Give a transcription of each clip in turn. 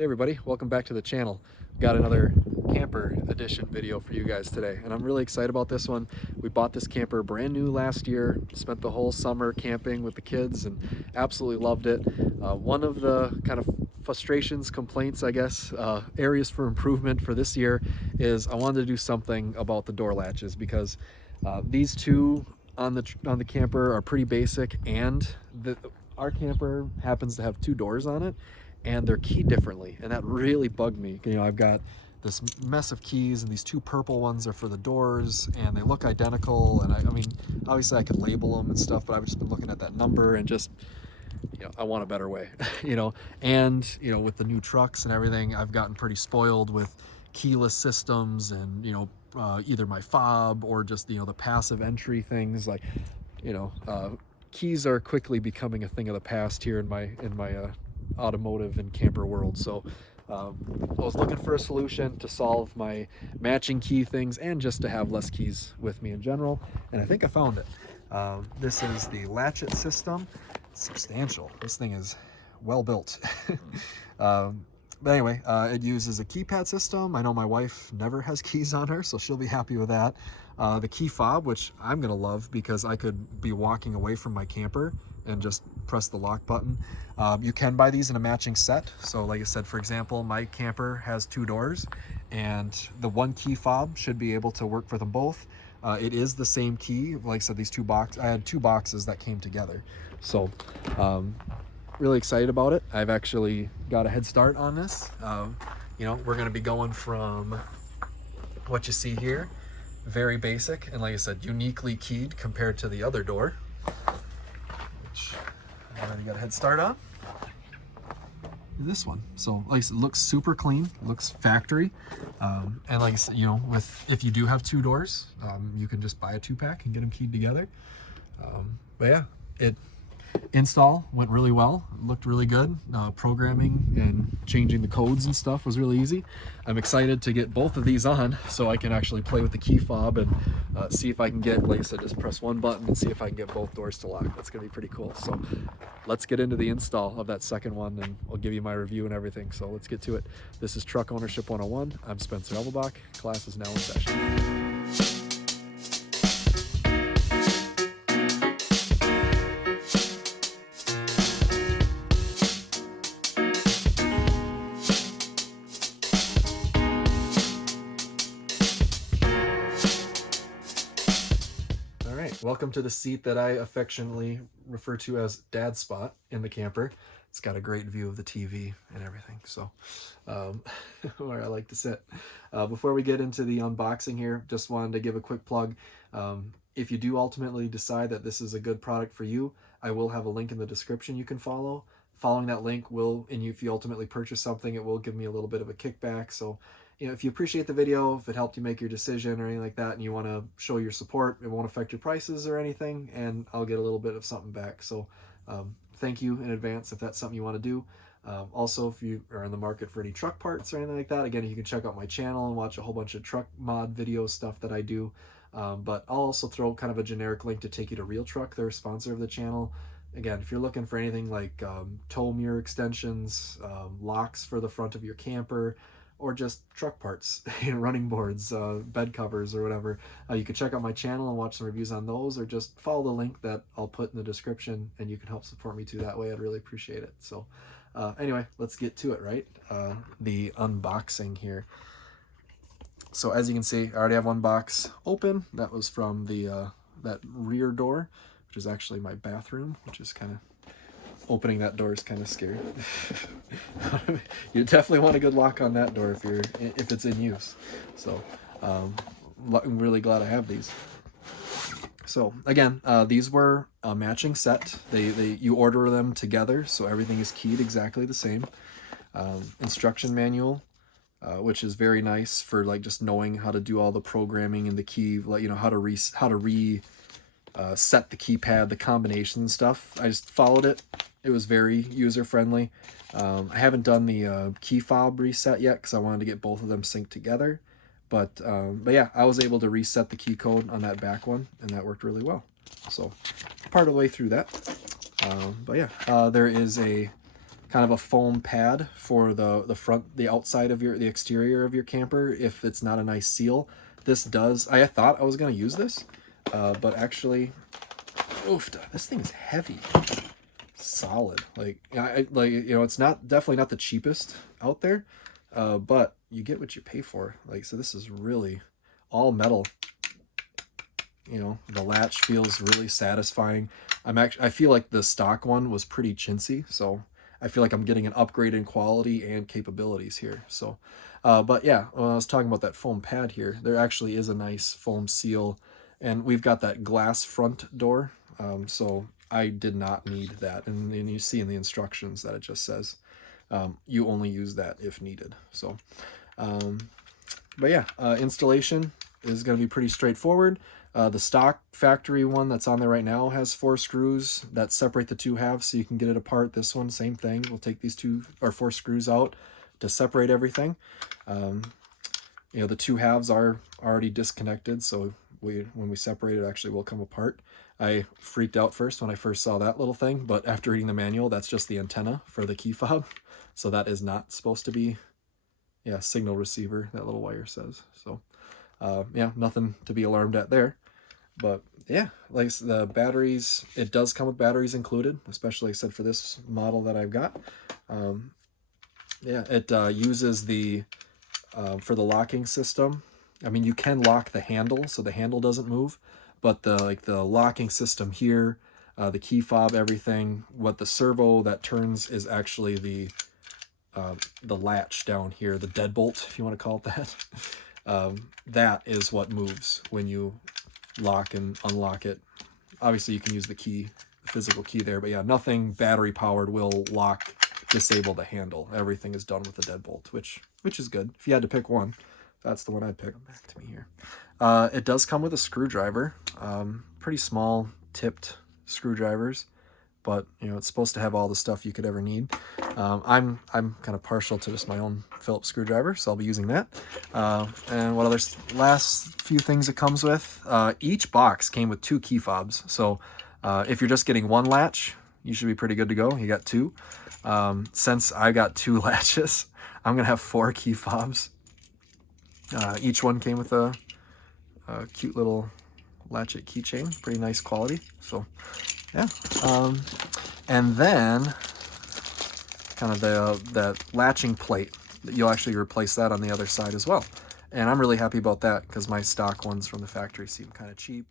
Hey everybody, welcome back to the channel. Got another camper edition video for you guys today, and I'm really excited about this one. We bought this camper brand new last year, spent the whole summer camping with the kids and absolutely loved it. One of the kind of frustrations, complaints, I guess, areas for improvement for this year is I wanted to do something about the door latches, because these two on the camper are pretty basic, and our camper happens to have two doors on it, and they're keyed differently, and that really bugged me. You know, I've got this mess of keys, and these two purple ones are for the doors, and they look identical. And I mean, obviously I could label them and stuff, but I've just been looking at that number and just, you know, I want a better way. you know. And you know, with the new trucks and everything, I've gotten pretty spoiled with keyless systems, and you know, either my fob or just, you know, the passive entry things. Like, you know, keys are quickly becoming a thing of the past here in my automotive and camper world. So I was looking for a solution to solve my matching key things, and just to have less keys with me in general, and I think I found it. This is the Latch.it system. It's substantial. This thing is well built. But anyway, it uses a keypad system. I know my wife never has keys on her, so she'll be happy with that. The KeyFob, which I'm gonna love because I could be walking away from my camper and just press the lock button. You can buy these in a matching set. So like I said, for example, my camper has two doors, and the one key fob should be able to work for them both. It is the same key. Like I said, these two boxes, I had two boxes that came together. So really excited about it. I've actually got a head start on this. You know, we're gonna be going from what you see here, very basic, and like I said, uniquely keyed compared to the other door, which I already got a head start on. This one, so like I said, looks super clean, looks factory, and like I said, you know, if you do have two doors, you can just buy a 2-pack and get them keyed together. But yeah, install went really well, looked really good. Programming and changing the codes and stuff was really easy. I'm excited to get both of these on so I can actually play with the key fob and see if I can get, like I said, just press one button and see if I can get both doors to lock. That's gonna be pretty cool. So let's get into the install of that second one, and I'll give you my review and everything. So let's get to it. This is Truck Ownership 101. I'm Spencer Elbach. Class is now in session. Welcome to the seat that I affectionately refer to as Dad Spot in the camper. It's got a great view of the TV and everything, so where I like to sit. Before we get into the unboxing here, just wanted to give a quick plug. If you do ultimately decide that this is a good product for you, I will have a link in the description you can follow. Following that link will, and if you ultimately purchase something, it will give me a little bit of a kickback. So, you know, if you appreciate the video, if it helped you make your decision or anything like that, and you want to show your support, it won't affect your prices or anything, and I'll get a little bit of something back. So thank you in advance if that's something you want to do. Also, if you are in the market for any truck parts or anything like that, again, you can check out my channel and watch a whole bunch of truck mod video stuff that I do. But I'll also throw kind of a generic link to take you to Real Truck. They're a sponsor of the channel. Again, if you're looking for anything like tow mirror extensions, locks for the front of your camper, or just truck parts, you know, running boards, bed covers, or whatever, you can check out my channel and watch some reviews on those, or just follow the link that I'll put in the description, and you can help support me too that way. I'd really appreciate it. So anyway, let's get to it, right? The unboxing here. So as you can see, I already have one box open. That was from the that rear door, which is actually my bathroom, which is kind of, opening that door is kind of scary. You definitely want a good lock on that door if it's in use. So I'm really glad I have these. So again, these were a matching set. You order them together, so everything is keyed exactly the same. Instruction manual, which is very nice for like just knowing how to do all the programming and the key, like, you know, how to set the keypad, the combination stuff. I just followed it. It was very user-friendly. I haven't done the key fob reset yet because I wanted to get both of them synced together. But yeah, I was able to reset the key code on that back one, and that worked really well. So part of the way through that. But yeah, there is a kind of a foam pad for the front, the outside of the exterior of your camper if it's not a nice seal. This does. I thought I was going to use this, but actually, oof, this thing is heavy. Solid. Like it's definitely not the cheapest out there, but you get what you pay for. Like, so this is really all metal. The latch feels really satisfying. I feel like the stock one was pretty chintzy, so I feel like I'm getting an upgrade in quality and capabilities here. So, but yeah, when I was talking about that foam pad here, there actually is a nice foam seal, and we've got that glass front door, so I did not need that. And you see in the instructions that it just says you only use that if needed. So, but yeah, installation is going to be pretty straightforward. The stock factory one that's on there right now has 4 screws that separate the 2 halves so you can get it apart. This one, same thing. We'll take these 4 screws out to separate everything. The 2 halves are already disconnected, so when we separate it, actually will come apart. I freaked out first when I first saw that little thing, but after reading the manual, that's just the antenna for the key fob. So that is not supposed to be, signal receiver, that little wire says. So, nothing to be alarmed at there. But yeah, like the batteries, it does come with batteries included, especially like I said for this model that I've got. It uses the, for the locking system. I mean, you can lock the handle so the handle doesn't move, but the locking system here, the key fob, everything, what the servo that turns is actually the latch down here, the deadbolt, if you want to call it that. That is what moves when you lock and unlock it. Obviously, you can use the physical key there, but yeah, nothing battery powered will disable the handle. Everything is done with the deadbolt, which is good. If you had to pick one, that's the one I'd pick. Back to me here. It does come with a screwdriver, pretty small tipped screwdrivers, but it's supposed to have all the stuff you could ever need. I'm kind of partial to just my own Phillips screwdriver, so I'll be using that. And what other last few things it comes with? Each box came with 2 key fobs, so if you're just getting 1 latch, you should be pretty good to go. You got 2. Since I got 2 latches, I'm gonna have 4 key fobs. Each one came with a cute little Latch.it keychain, pretty nice quality. So yeah, and then kind of that latching plate, you'll actually replace that on the other side as well. And I'm really happy about that because my stock ones from the factory seem kind of cheap.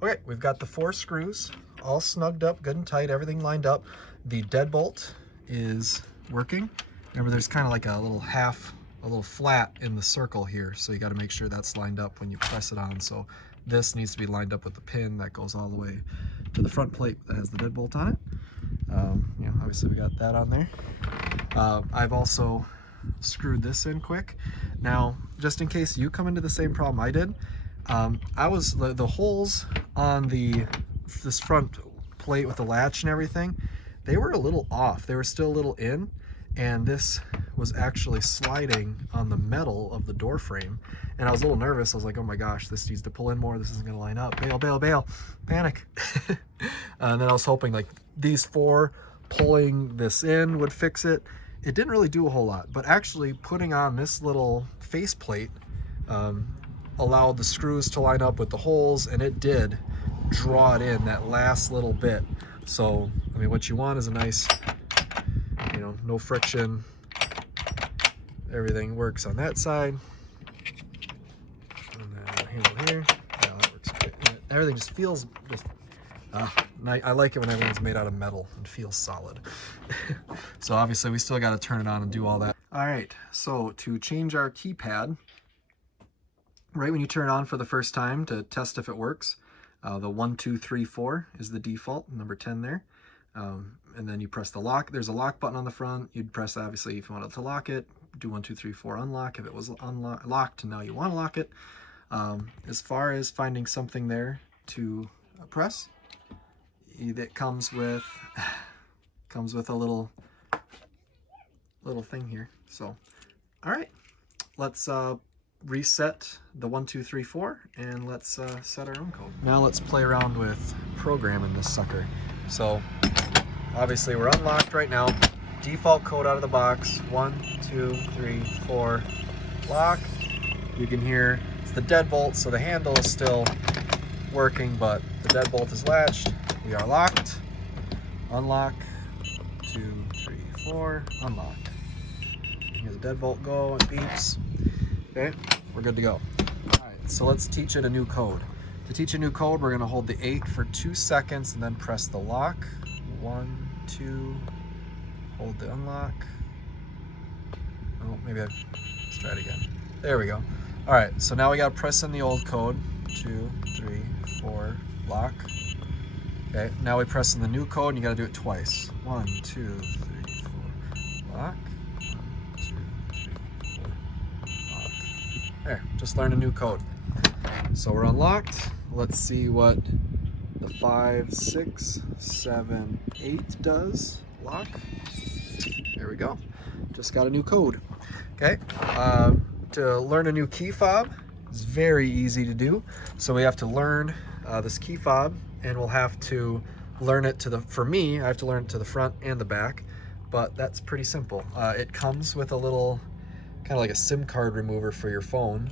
Okay, we've got the 4 screws all snugged up, good and tight, everything lined up. The deadbolt is working. Remember, there's kind of like a little flat in the circle here, so you got to make sure that's lined up when you press it on. So this needs to be lined up with the pin that goes all the way to the front plate that has the deadbolt on it. Obviously we got that on there. I've also screwed this in quick. Now, just in case you come into the same problem I did, the holes on this front plate with the latch and everything, they were a little off. They were still a little in, and this was actually sliding on the metal of the door frame. And I was a little nervous. I was like, oh my gosh, this needs to pull in more. This isn't gonna line up. Bail, bail, bail, panic. And then I was hoping like these 4 pulling this in would fix it. It didn't really do a whole lot, but actually putting on this little faceplate allowed the screws to line up with the holes, and it did draw it in that last little bit. So, I mean, what you want is a nice, no friction, everything works on that side. And then the handle here, yeah, that works great. Everything just feels just, I like it when everything's made out of metal and feels solid. So obviously we still got to turn it on and do all that. All right, so to change our keypad, right when you turn it on for the first time to test if it works, the 1, 2, 3, 4 is the default, number 10 there. And then you press the lock. There's a lock button on the front. You'd press, obviously, if you wanted to lock it, do 1, 2, 3, 4, unlock. If it was locked and now you want to lock it. As far as finding something there to press, it comes with a little thing here. So, all right, let's reset the 1, 2, 3, 4, and let's set our own code. Now let's play around with programming this sucker. So obviously we're unlocked right now. Default code out of the box, 1, 2, 3, 4, lock. You can hear it's the deadbolt, so the handle is still working, but the deadbolt is latched. We are locked. Unlock, 2, 3, 4, unlock. Here's the deadbolt go, it beeps. Okay, we're good to go. All right, so let's teach it a new code. To teach a new code, we're gonna hold the 8 for 2 seconds and then press the lock. 1, 2, hold the unlock. Oh, maybe let's try it again. There we go. All right, so now we gotta press in the old code. 2, 3, 4, lock. Okay, now we press in the new code and you gotta do it twice. 1, 2, 3, 4, lock. 1, 2, 3, 4, lock. There, just learned a new code. So we're unlocked. Let's see what the 5, 6, 7, 8 does. Lock. There we go. Just got a new code. Okay. To learn a new key fob is very easy to do. So we have to learn this key fob, and we'll have to learn it to the, for me, I have to learn it to the front and the back, but that's pretty simple. It comes with a little, kind of like a SIM card remover for your phone,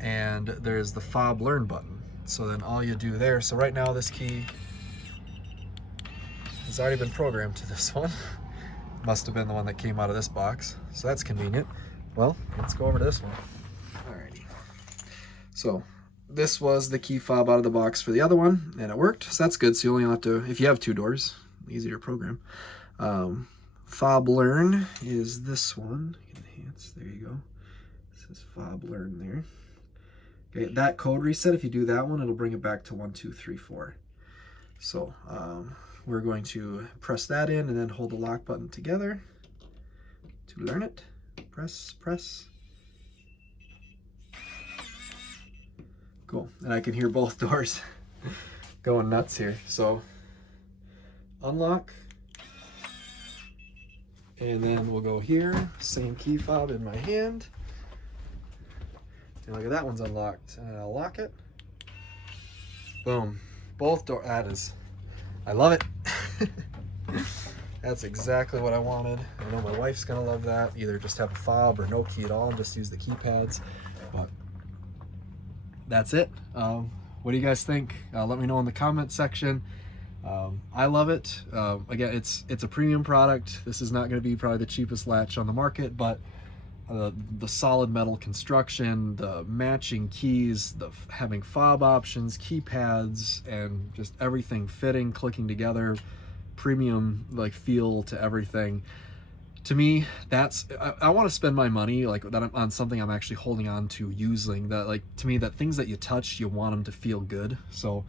and there's the fob learn button. So then all you do there, so right now this key has already been programmed to this one. Must have been the one that came out of this box, so that's convenient. Well, let's go over to this one. Alrighty. So this was the key fob out of the box for the other one, and it worked, so that's good. So you only have to, if you have 2 doors, easier to program. Fob learn is this one. Enhance, there you go. This is fob learn there. Okay, that code reset, if you do that one, it'll bring it back to 1, 2, 3, 4. So we're going to press that in and then hold the lock button together to learn it. Press, press. Cool, and I can hear both doors going nuts here. So unlock, and then we'll go here, same key fob in my hand. And look at that one's unlocked. And I'll lock it. Boom. Both doors. That is, I love it. That's exactly what I wanted. I know my wife's gonna love that. Either just have a fob or no key at all and just use the keypads. But that's it. What do you guys think? Let me know in the comment section. I love it. Again, it's a premium product. This is not gonna be probably the cheapest latch on the market, but the solid metal construction, the matching keys, having fob options, keypads, and just everything fitting, clicking together, premium like feel to everything. To me, that's, I want to spend my money like that on something I'm actually holding on to, using that. Like, to me, that things that you touch, you want them to feel good. So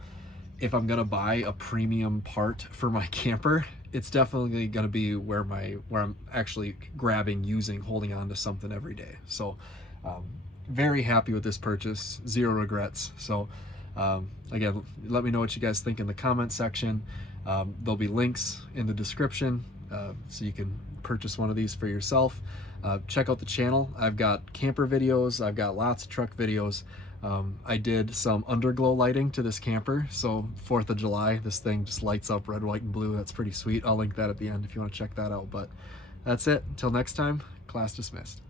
if I'm gonna buy a premium part for my camper, it's definitely gonna be where I'm actually grabbing, using, holding on to something every day. So very happy with this purchase, 0 regrets. So again, let me know what you guys think in the comment section. There'll be links in the description so you can purchase one of these for yourself. Check out the channel. I've got camper videos, I've got lots of truck videos. I did some underglow lighting to this camper, so 4th of July, this thing just lights up red, white, and blue. That's pretty sweet. I'll link that at the end if you want to check that out. But that's it. Until next time, class dismissed.